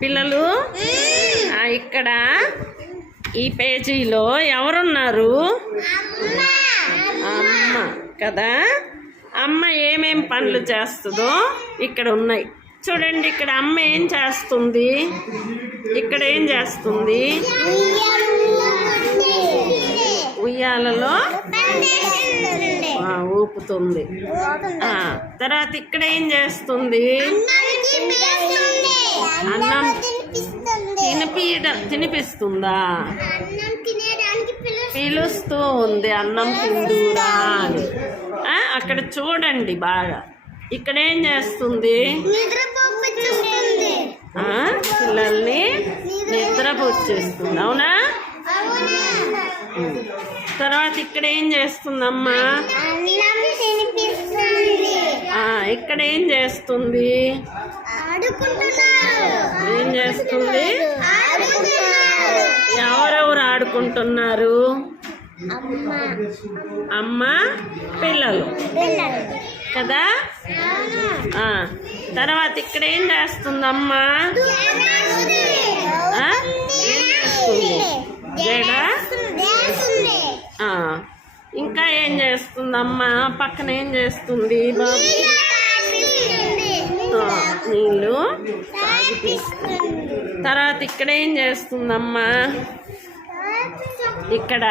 పిల్లలు ఇక్కడ ఈ పేజీలో ఎవరున్నారు? అమ్మ కదా. అమ్మ ఏమేం పనులు చేస్తుందో ఇక్కడ ఉన్నాయి చూడండి. ఇక్కడ అమ్మ ఏం చేస్తుంది? ఇక్కడ ఏం చేస్తుంది? ఉయ్యాలలో ఊపుతుంది. తర్వాత ఇక్కడ ఏం చేస్తుంది? అన్నం తినిపిస్తుందా? పిలుస్తూ ఉంది అన్నం తిందురా అని. అక్కడ చూడండి బాగా. ఇక్కడ ఏం చేస్తుంది? పిల్లల్ని నిద్రపుచ్చేస్తుంది. అవునా? తర్వాత ఇక్కడ ఏం చేస్తుందమ్మా? ఇక్కడ ఏం చేస్తుంది? ఏం చేస్తుంది? ఎవరెవరు ఆడుకుంటున్నారు? అమ్మ పిల్లలు కదా. తర్వాత ఇక్కడ ఏం చేస్తుందమ్మా? ఏం చేస్తుంది? జడ. ఇంకా ఏం చేస్తుందమ్మా? పక్కన ఏం చేస్తుంది? బాబు నీళ్ళు తాగిపిస్తుంది. తర్వాత ఇక్కడ ఏం చేస్తుందమ్మా? ఇక్కడ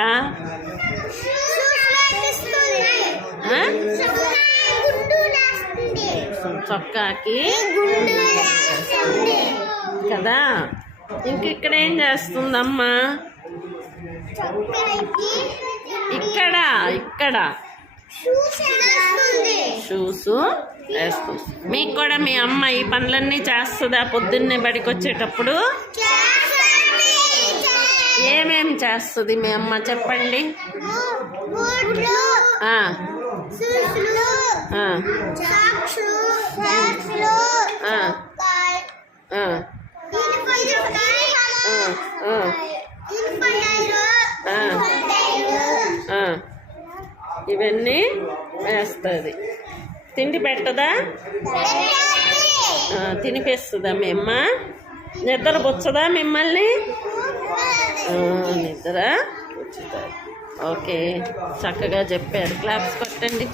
చొక్కాకి కదా. ఇక్కడ ఏం చేస్తుందమ్మా? ఇక్కడ షూస్ వేస్తుంది. మీకు కూడా మీ అమ్మ ఈ పనులన్నీ చేస్తుందా? పొద్దున్నే బడికి వచ్చేటప్పుడు ఏమేమి చేస్తుంది మీ అమ్మ చెప్పండి. ఇవన్నీ వేస్తుంది. తిండి పెట్టదా? తినిపిస్తుందా మీ అమ్మ? నిద్ర పుచ్చదా మిమ్మల్ని? నిద్ర పుచ్చుతుంది. ఓకే, చక్కగా చెప్పారు. క్లాప్స్ కొట్టండి.